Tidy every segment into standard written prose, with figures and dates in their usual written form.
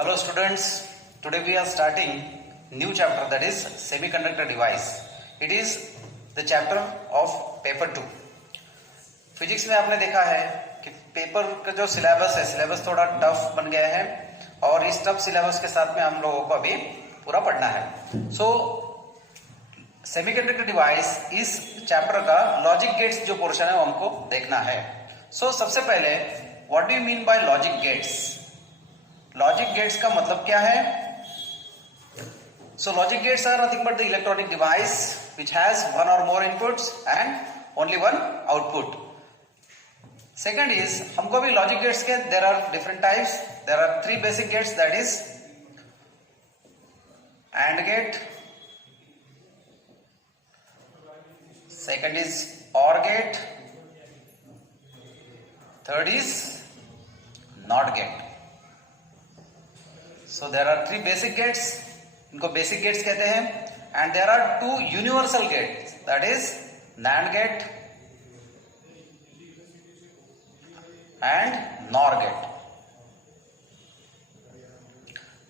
Hello students, today we are starting new chapter, that is semiconductor device. It is the chapter of paper 2. Physics में आपने देखा है कि paper का जो सिलेबस है, सिलेबस थोड़ा टफ बन गया है और इस टफ सिलेबस के साथ में हम लोगों को अभी पूरा पढ़ना है. सो सेमीकंडक्टर डिवाइस इस चैप्टर का लॉजिक गेट्स जो पोर्शन है वो हमको देखना है. सो सबसे पहले what do you mean by logic gates? Logic gates का मतलब क्या है? So logic gates are nothing but the electronic device which has one or more inputs and only one output. Second is, हमको भी logic gates के there are different types. There are three basic gates, that is AND gate, second is OR gate, third is NOT gate. So there are three basic gates, इनको basic gates कहते हैं, and there are two universal gates, that is NAND gate and NOR gate.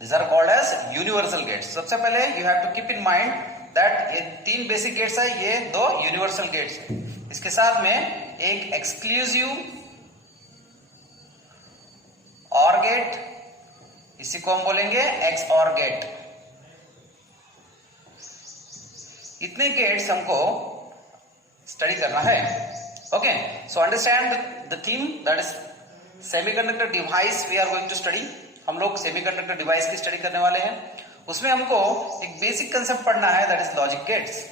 These are called as universal gates. सबसे पहले you have to keep in mind that ये तीन basic gates है, ये दो universal gates है. इसके साथ में एक exclusive OR gate, इसी को हम बोलेंगे XOR गेट. इतने गेट्स हमको स्टडी करना है. Okay, so understand the theme, that is semiconductor device we are going to study. हम लोग सेमीकंडक्टर डिवाइस की स्टडी करने वाले हैं. उसमें हमको एक बेसिक कंसेप्ट पढ़ना है, that is logic gates.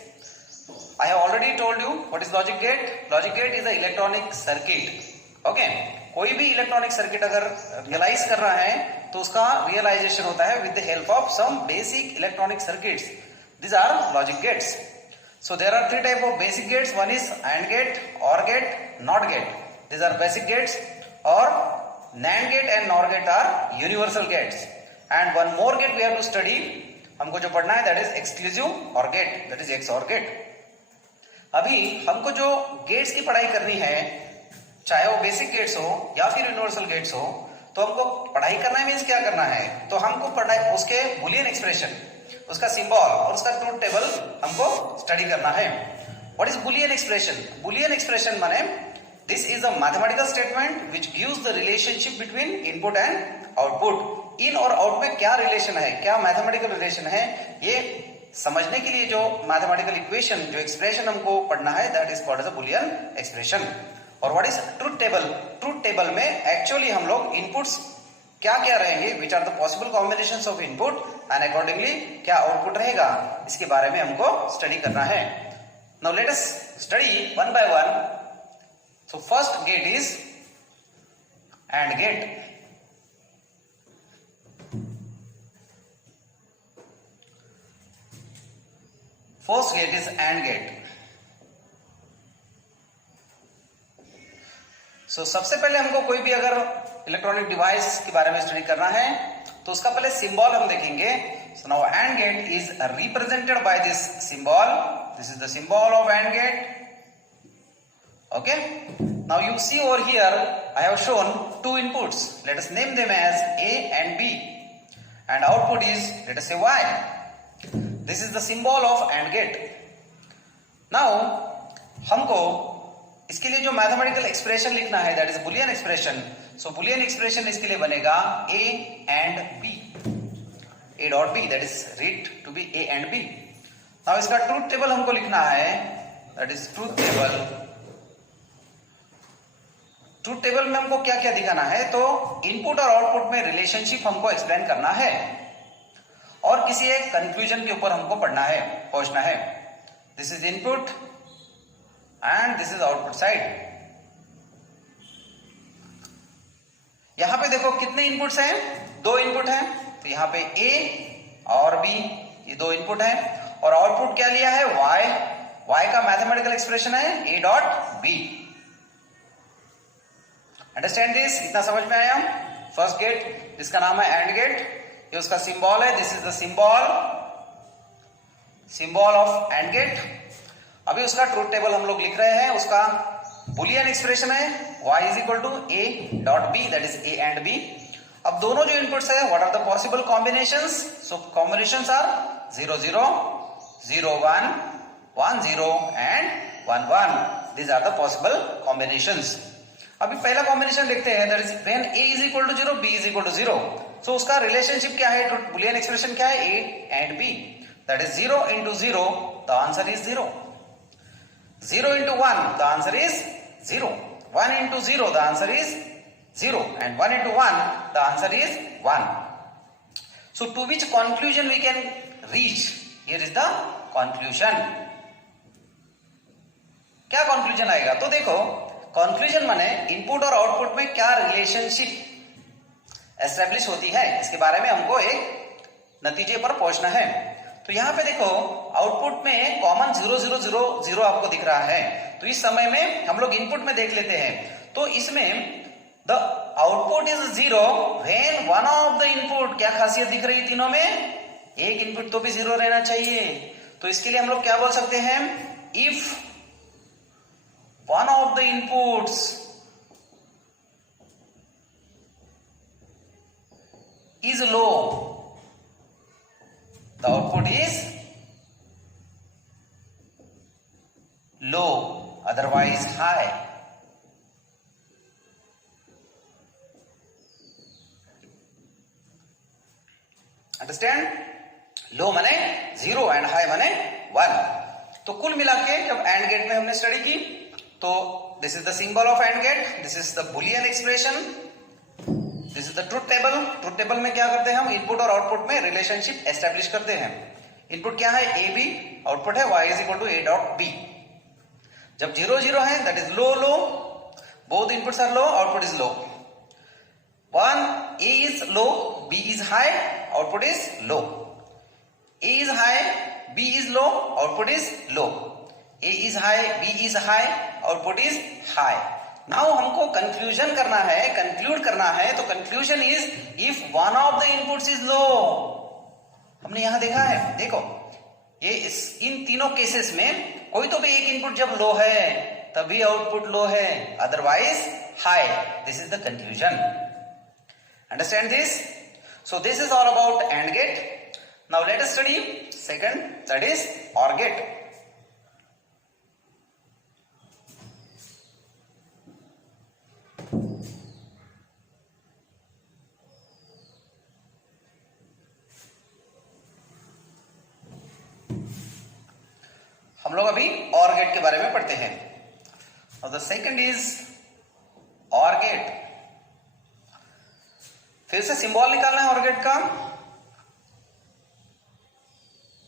I have already told you what is logic gate. Logic gate is a electronic circuit. Okay, कोई भी इलेक्ट्रॉनिक सर्किट अगर रियलाइज कर रहा है तो उसका रियलाइजेशन होता है with the help of some basic electronic circuits. These are logic gates. So there are three type of basic gates. One is AND gate, OR gate, NOT gate. These are basic gates. Or NAND gate and NOR gate are universal gates. And one more gate we have to study. हमको जो पढ़ना है that is exclusive OR gate, that is XOR gate. अभी हमको जो gates की पढ़ाई करनी है, चाहे वो basic gates हो या फिर universal gates हो, तो हमको पढ़ाई करना है मीन्स क्या करना है? तो हमको पढ़ाई उसके बुलियन एक्सप्रेशन, उसका सिंबल और उसका ट्रूथ टेबल हमको स्टडी करना है. What is Boolean expression? Boolean expression माने this is a mathematical statement which gives the relationship between input and output. In और आउट में क्या रिलेशन है, क्या मैथमेटिकल रिलेशन है, ये समझने के लिए जो मैथमेटिकल इक्वेशन, जो एक्सप्रेशन हमको पढ़ना है, that is called as a Boolean expression. और what is truth table? Truth table में एक्चुअली हम लोग इनपुट्स क्या क्या रहेंगे, which are the possible combinations of input and accordingly क्या आउटपुट रहेगा, इसके बारे में हमको स्टडी करना है. Now let us study one by one. So first gate is AND gate. First gate is AND gate. So सबसे पहले हमको कोई भी अगर इलेक्ट्रॉनिक डिवाइस के बारे में स्टडी करना है तो उसका पहले सिंबल हम देखेंगे. So now AND gate is represented by this symbol. This is the symbol of AND gate. Okay, now you see over here I have shown two inputs. Let us name them as A and B, and output is, let us say, Y. This is the symbol of AND gate. Now हमको इसके लिए जो mathematical expression लिखना है, that is Boolean expression. So Boolean expression इसके लिए बनेगा A and B, A dot B, that is read to be A and B. Now इसका ट्रूथ टेबल हमको लिखना है, that is truth table. Truth table में हमको क्या क्या दिखाना है, तो इनपुट और आउटपुट में रिलेशनशिप हमको एक्सप्लेन करना है और किसी एक कंक्लूजन के ऊपर हमको पहुंचना है. This is input and this is output side. यहां पे देखो कितने इनपुट्स हैं, दो इनपुट हैं. तो यहां पे A और B, ये दो इनपुट हैं और आउटपुट क्या लिया है, Y. Y का मैथमेटिकल एक्सप्रेशन है A dot B. Understand this? इतना समझ में आया? फर्स्ट गेट जिसका नाम है AND गेट, ये उसका सिंबल है. This is the symbol of AND gate. अभी उसका ट्रूथ टेबल हम लोग लिख रहे हैं. उसका बुलियन एक्सप्रेशन है y is equal to a dot b, that is a and b. अब दोनों जो इनपुट्स है, what are the possible combinations? So combinations are 0 0 0 1 1 0 and 1 1. These are the possible combinations. अभी पहला कॉम्बिनेशन देखते हैं, that is when a is equal to 0 b is equal to 0. सो उसका relationship क्या है, बुलियन एक्सप्रेशन क्या है, a and b. That is 0 into 0, the answer is 0. 0 into 1, the answer is 0. 1 into 0, the answer is 0. And 1 into 1, the answer is 1. So to which conclusion we can reach? Here is the conclusion. क्या conclusion आएगा? तो देखो, conclusion माने input और output में क्या relationship establish होती है, इसके बारे में हमको एक नतीजे पर पहुंचना है. तो यहां पे देखो, आउटपुट में कॉमन 0 0 0 0 आपको दिख रहा है. तो इस समय में हम लोग इनपुट में देख लेते हैं. तो इसमें the output is 0 when one of the input, क्या खासियत दिख रही है तीनों में? एक इनपुट तो भी 0 रहना चाहिए. तो इसके लिए हम लोग क्या बोल सकते हैं? If one of the inputs is low, the output is low, otherwise high. Understand? Low माने 0 and high माने 1. तो कुल मिला के जब एंड गेट में हमने स्टडी की, तो this is the symbol of and gate, this is the Boolean expression, this is the truth table. Truth table में क्या करते हैं हम? इनपुट और आउटपुट में रिलेशनशिप एस्टेब्लिश करते हैं. इनपुट क्या है? ए बी, आउटपुट है y is equal to a dot b. जब 0 0 है, that is low low, both inputs are low, output is low. 1 a is low, b is high, output is low. a is high, b is low, output is low. a is high, b is high, output is high. Now हमको conclusion करना है, conclude करना है. तो conclusion is if one of the inputs is low. हमने यहां देखा है, देखो ये इन तीनों केसेस में कोई तो भी एक इनपुट जब लो है तभी आउटपुट लो है, otherwise high. This is the conclusion. Understand this? So this is all about and gate. Now let us study second, that is or gate. हम लोग अभी ऑर गेट के बारे में पढ़ते हैं. और the second is or gate. फिर से सिंबल निकालना है ऑर गेट का.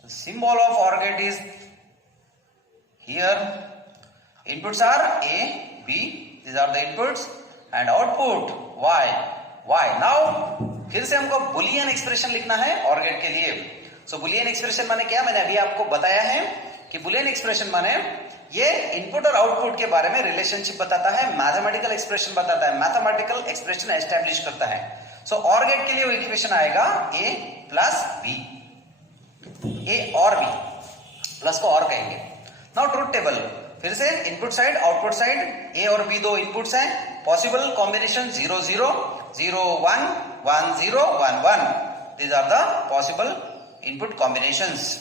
Symbol of or gate is here. Inputs are A B, these are the inputs, and output Y Y. Now फिर से हमको बुलियन एक्सप्रेशन लिखना है ऑर गेट के लिए. सो बुलियन एक्सप्रेशन माने क्या? मैंने अभी आपको बताया है कि बुलियन एक्सप्रेशन माने ये इनपुट और आउटपुट के बारे में रिलेशनशिप बताता है, मैथमेटिकल एक्सप्रेशन बताता है, मैथमेटिकल एक्सप्रेशन एस्टेब्लिश करता है. सो ऑर गेट के लिए वो इक्वेशन आएगा a प्लस बी, ए और बी, प्लस को और कहेंगे. Now truth table. फिर से input side output side, A और बी दो इनपुट्स हैं. Possible combination 0 0 0 1 1 0 1 1. These are the possible input combinations.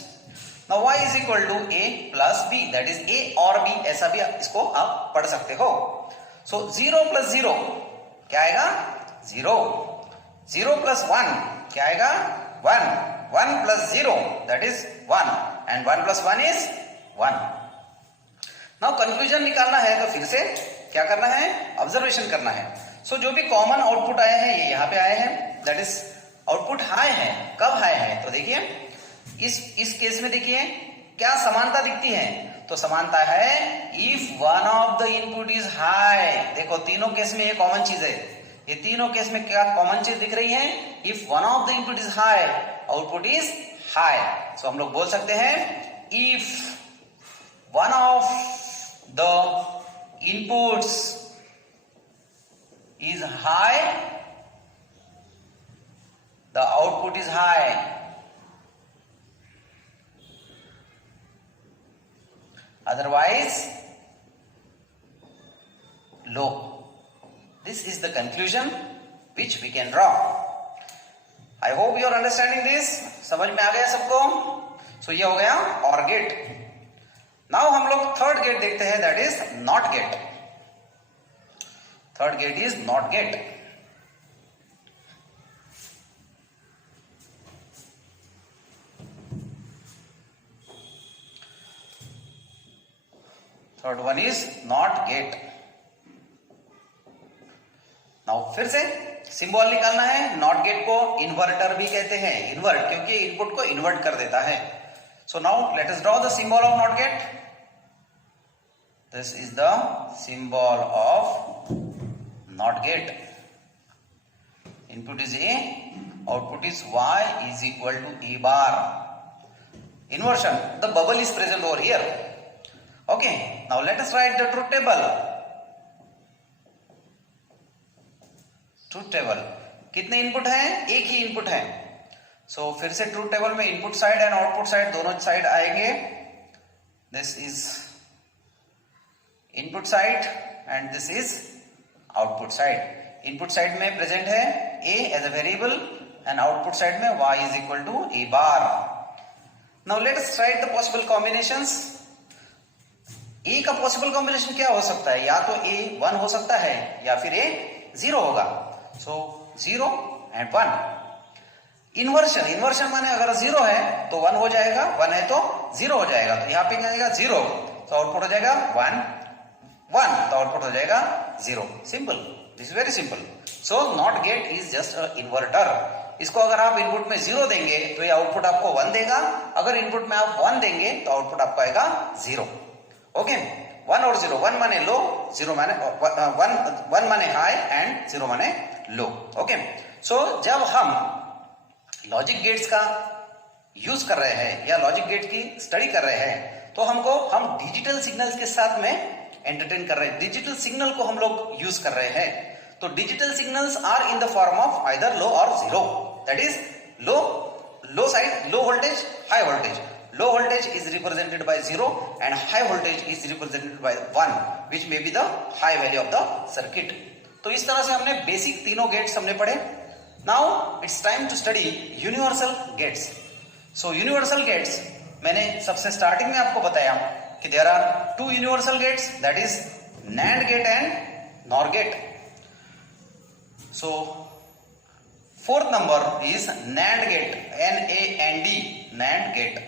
Now y is equal to a plus b, that is a और b, ऐसा भी इसको आप पढ़ सकते हो. So 0 plus 0 क्या आएगा? 0. 0 plus 1 क्या आएगा? 1. 1 plus 0 that is 1, and 1 plus 1 is 1. Now conclusion निकालना है तो फिर से क्या करना है? ऑब्जर्वेशन करना है. So जो भी कॉमन आउटपुट आए हैं ये यहाँ पे आए हैं, that is आउटपुट हाई है. कब हाई है? तो देखिए इस केस में देखिए क्या समानता दिखती है. तो समानता है if one of the input is high. देखो तीनों केस में ये कॉमन चीज है. ये तीनों केस में क्या कॉमन चीज दिख रही है? If one of the input is high, output is high. So हम लोग बोल सकते हैं if one of the inputs is high, the output is high. Otherwise low. This is the conclusion which we can draw. I hope you are understanding this. समझ में आ गया सबको? सो ये हो गया और गेट। नाउ हम लोग थर्ड गेट देखते हैं, that is not gate. Third gate is not gate. Third one is not gate. Now फिर से सिंबल निकालना है। नॉट गेट को इन्वर्टर भी कहते हैं, इन्वर्ट, क्योंकि इनपुट को इन्वर्ट कर देता है। So now let us draw the symbol of not gate. This is the symbol of not gate. Input is a, output is y is equal to a bar. Inversion, the bubble is present over here. Okay, now let us write the truth table. Truth table कितने input हैं? एक ही input है। So फिर से truth table में input side and output side दोनों side आएंगे। This is input side and this is output side. Input side में प्रेजेंट है a as a variable and output side में y is equal to a bar. Now let us write the possible combinations. a का possible combination क्या हो सकता है? या तो a 1 हो सकता है या फिर a 0 होगा। सो 0 एंड 1। इन्वर्शन, इन्वर्शन माने अगर 0 है तो 1 हो जाएगा, 1 है तो 0 हो जाएगा। तो यहां पे क्या आएगा? 0, तो आउटपुट हो जाएगा 1, 1 तो आउटपुट हो जाएगा 0। Simple, this is very simple. So not gate is just a inverter. इसको अगर आप इनपुट में 0 देंगे तो ये आउटपुट आपको 1 देगा। अगर इनपुट में आप 1 देंगे तो आउटपुट आपको आएगा 0। ओके, 1 और 0, 1 माने लो, 0 माने 1 माने हाई एंड 0 माने लो। ओके, सो जब हम लॉजिक गेट्स का यूज कर रहे हैं या लॉजिक गेट की स्टडी कर रहे हैं तो हम डिजिटल सिग्नल्स के साथ में एंटरटेन कर रहे हैं। डिजिटल सिग्नल को हम लोग यूज कर रहे हैं। तो digital signals are in the form of either low और zero. That is low side, low voltage, high voltage. Low voltage is represented by 0 and high voltage is represented by 1, which may be the high value of the circuit. तो इस तरह से हमने basic तीनों gets हमने पढ़े। Now it's time to study universal gates. So universal gates मैंने सबसे स्टार्टिंग में आपको बताया कि there are two universal gates, that is NAND gate and NOR gate. So fourth number is NAND gate, NAND, NAND gate.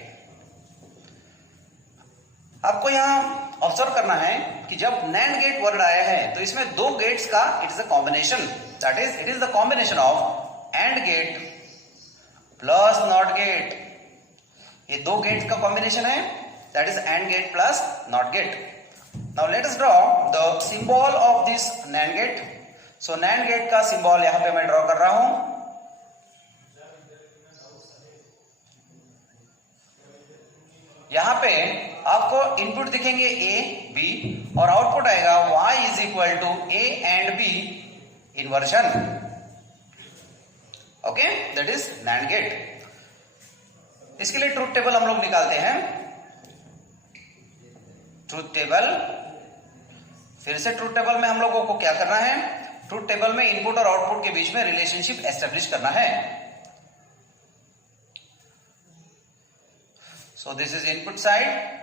आपको यहां observe करना है कि जब NAND गेट वर्ड आया है तो इसमें दो गेट्स का it is a combination. That is it is the combination of AND gate plus NOT gate. ये दो गेट्स का कॉम्बिनेशन है, that is AND gate plus NOT gate. Now let us draw the symbol of this NAND gate. So NAND gate का symbol यहां पे मैं draw कर रहा हूं। यहां पे आपको इनपुट दिखेंगे A, B और आउटपुट आएगा y is equal to A and B inversion. Okay, that is NAND gate. इसके लिए ट्रूथ टेबल हम लोग निकालते हैं। ट्रूथ टेबल, फिर से ट्रूथ टेबल में हम लोगों को क्या करना है? ट्रूथ टेबल में इनपुट और आउटपुट के बीच में रिलेशनशिप एस्टेब्लिश करना है। So this is input side.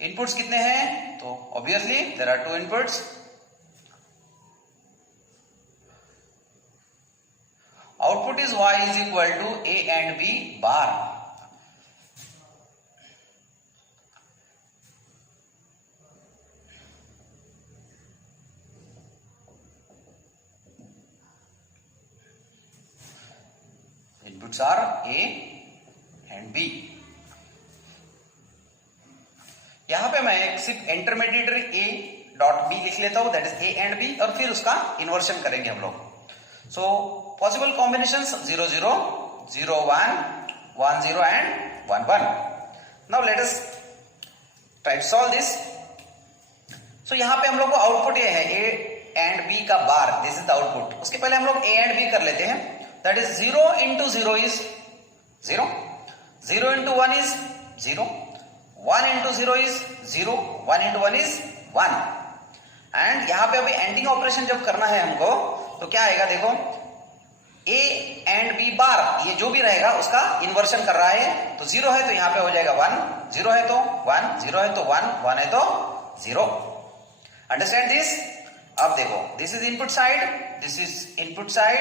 Inputs कितने हैं? तो obviously there are two inputs. Output is y is equal to A and B bar. Inputs are A and B। यहां पे मैं सिर्फ इंटरमीडिएटरी A डॉट B लिख लेता हूं, that is A and B, और फिर उसका इन्वर्शन करेंगे हम लोग। So possible combinations 0 0 0 1 1 0 and 1 1। Now let us try to solve this. So यहां पे हम लोग को आउटपुट ये है A एंड B का बार, दिस इज द आउटपुट। उसके पहले हम लोग A एंड B कर लेते हैं। That is 0 into 0 is 0, 0 into 1 is 0, 1 into 0 is 0, 1 into 1 is 1। And यहां पे अभी एंडिंग ऑपरेशन जब करना है हमको तो क्या आएगा? देखो ए एंड बी बार, ये जो भी रहेगा उसका इन्वर्शन कर रहा है। तो 0 है तो यहां पे हो जाएगा 1, 0 है तो 1, 0 है तो 1, 1 है तो 0। Understand this? अब देखो, this is input side, this is input side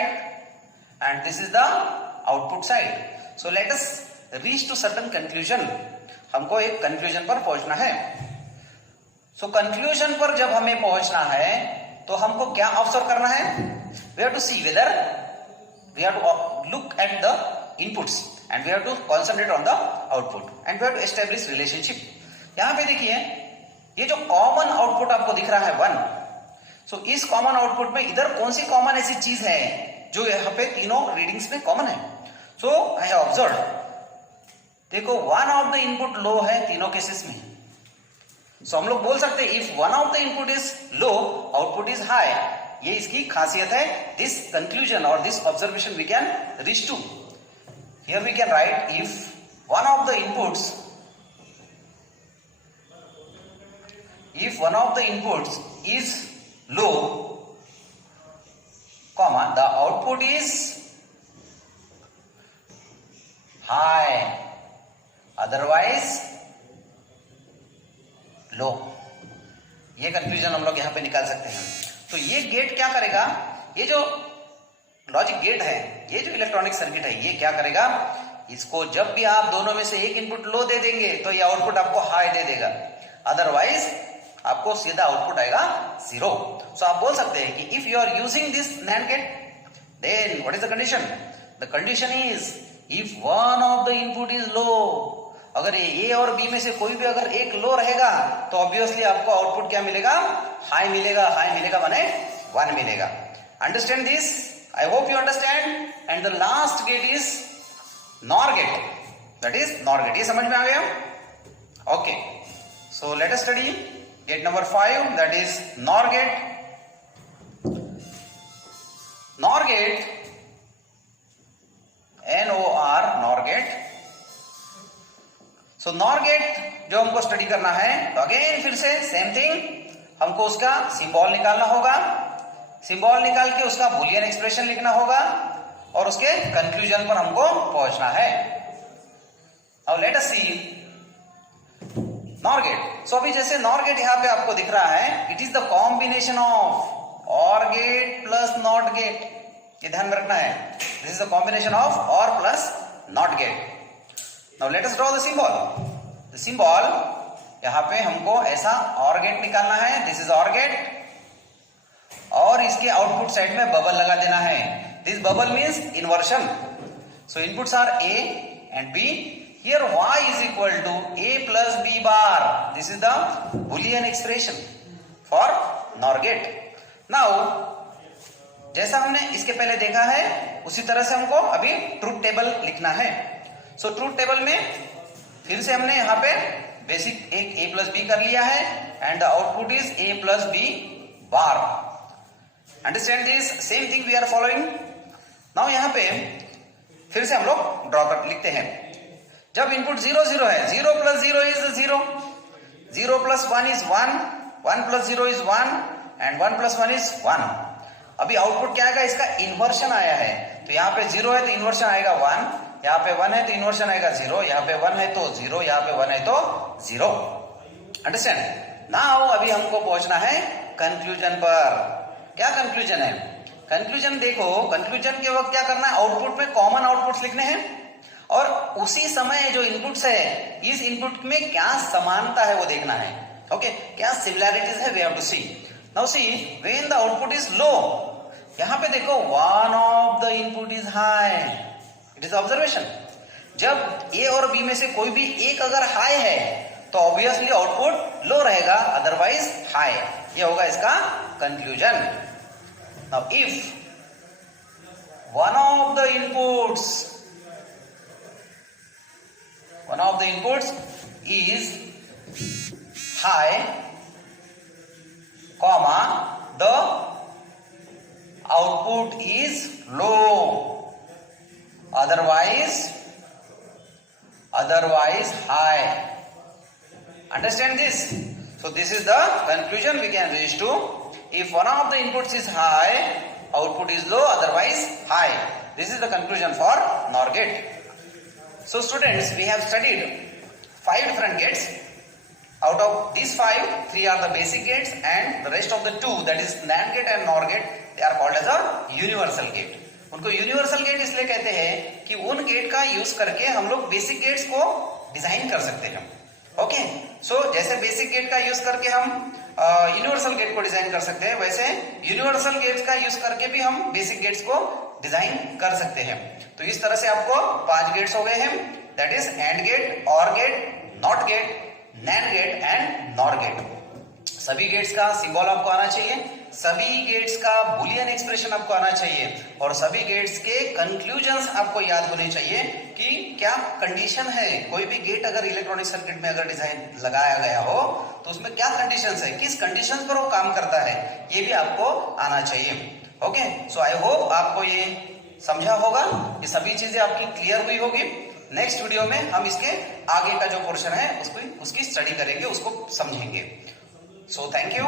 and this is the output side. So let us reach to certain conclusion. हमको एक कंक्लूजन पर पहुंचना है। सो कंक्लूजन पर जब हमें पहुंचना है तो हमको क्या ऑब्जर्व करना है? We have to see whether, we have to look at the inputs and we have to concentrate on the output and we have to establish relationship. यहां पे देखिए, ये जो कॉमन आउटपुट आपको दिख रहा है 1, सो इस कॉमन आउटपुट में इधर कौन सी कॉमन ऐसी चीज है जो यहाँ पे तीनों रीडिंग्स में कॉमन है? सो आई हैव ऑब्जर्व, देखो one of the input low है तीनों केसेस में। सो हम लोग बोल सकते हैं if one of the input is low, output is high. ये इसकी खासियत है। दिस कंक्लूजन और this observation we can reach to. Here we can write if one of the inputs, if one of the inputs is low, comma, the output is high, otherwise low। ये conclusion हम लोग यहां पे निकाल सकते हैं। तो ये गेट क्या करेगा? ये जो लॉजिक गेट है, ये जो इलेक्ट्रॉनिक सर्किट है, ये क्या करेगा? इसको जब भी आप दोनों में से एक इनपुट लो दे देंगे तो ये आउटपुट आपको हाई दे देगा, अदरवाइज आपको सीधा आउटपुट आएगा 0। सो आप बोल सकते हैं कि if you are using this NAND gate, then what is the condition? The condition is if one of the input is low, अगर ए और बी में से कोई भी अगर एक लो रहेगा तो ऑब्वियसली आपको आउटपुट क्या मिलेगा? हाई मिलेगा। हाई मिलेगा माने 1 मिलेगा। Understand this? I hope you understand. And the last gate is NOR gate, that is NOR gate. ये समझ में आ गया? Okay, so let us study gate number 5, that is NOR gate। NOR gate, NOR, NOR gate। so NOR gate जो हमको study करना है, तो अगेन फिर से सेम थिंग, हमको उसका सिंबल निकालना होगा। सिंबल निकाल के उसका बुलियन एक्सप्रेशन लिखना होगा और उसके कंक्लूजन पर हमको पहुंचना है। अब लेट अस सी NOR गेट। सो अभी जैसे NOR गेट यहां पे आपको दिख रहा है, it is the combination of OR gate plus NOT gate. ये ध्यान में रखना है, this is the combination of OR plus NOT gate. Now let us draw the symbol. The symbol यहां पे हमको ऐसा OR गेट निकालना है, दिस इज OR गेट, और इसके आउटपुट साइड में बबल लगा देना है। This bubble means inversion. So inputs are A and B। Here y is equal to a plus b bar. This is the Boolean expression for NOR gate. Now, जैसा हमने इसके पहले देखा है उसी तरह से हमको अभी ट्रूथ टेबल लिखना है। सो ट्रूथ टेबल में फिर से हमने यहाँ पे बेसिक एक a plus b कर लिया है and the output is a plus b bar. Understand this? Same thing we are following. Now यहाँ पे फिर से हम लोग ड्रॉ कर लिखते हैं। जब इनपुट 0 0 है, 0 plus 0 is 0, 0 plus 1 is 1, 1 plus 0 is 1 and 1 plus 1 is 1। अभी आउटपुट क्या आएगा? इसका इन्वर्शन आया है, तो यहाँ पे 0 है तो इन्वर्शन आएगा 1, यहाँ पे 1 है तो इन्वर्शन आएगा 0, यहाँ पे 1 है तो 0, यहाँ पे 1 है तो 0। अंडरस्टैंड? नाउ अभी हमको पहुंचना है कंक्लूजन पर। क्या कंक्लूजन है? कंक्लूजन देखो, कंक्लूजन के वक्त क्या करना है? आउटपुट में कॉमन आउटपुट्स लिखने हैं और उसी समय जो इनपुट्स है, इस इनपुट में क्या समानता है वो देखना है। ओके, क्या सिमिलैरिटीज है, we have to see. Now see when the output is low, यहां पे देखो one of the input is high, it is observation. जब ए और बी में से कोई भी एक अगर हाई है तो ऑब्वियसली आउटपुट लो रहेगा, अदरवाइज हाई। ये होगा इसका conclusion. Now if one of the inputs is high, comma, the output is low, otherwise high। Understand this? So this is the conclusion we can reach to. If one of the inputs is high, output is low, otherwise high. This is the conclusion for NOR gate. So students, we have studied 5 different gates. Out of these 5, 3 are the basic gates and the rest of the 2, that is NAND gate and NOR gate, they are called as a universal gate. उनको universal gate इसलिए कहते हैं कि उन gate का use करके हम लोग बेसिक गेट्स को डिजाइन कर सकते हैं. ओके, सो जैसे बेसिक गेट का यूज करके हम यूनिवर्सल गेट को डिजाइन कर सकते हैं, वैसे यूनिवर्सल गेट्स का यूज करके भी हम बेसिक गेट्स को डिजाइन कर सकते हैं. तो इस तरह से आपको 5 गेट्स हो गए हैं, that is and gate, or gate, not gate, NAND gate and NOR gate. सभी गेट्स का सिंबल आपको आना चाहिए, सभी गेट्स का बुलियन एक्सप्रेशन आपको आना चाहिए और सभी गेट्स के कंक्लूजन्स आपको याद होने चाहिए कि क्या कंडीशन है. कोई भी गेट अगर इलेक्ट्रॉनिक सर्किट में अगर डिजाइन लगाया गया हो तो उसमें क्या कंडीशंस है, किस कंडीशंस पर वो काम करता है, ये भी आपको आना चाहिए. ओके, सो आई होप आपको ये समझा होगा, ये सभी चीजें आपकी क्लियर हुई होगी. नेक्स्ट वीडियो में हम इसके आगे का जो पोर्शन है उसकी स्टडी करेंगे, उसको समझेंगे. So thank you.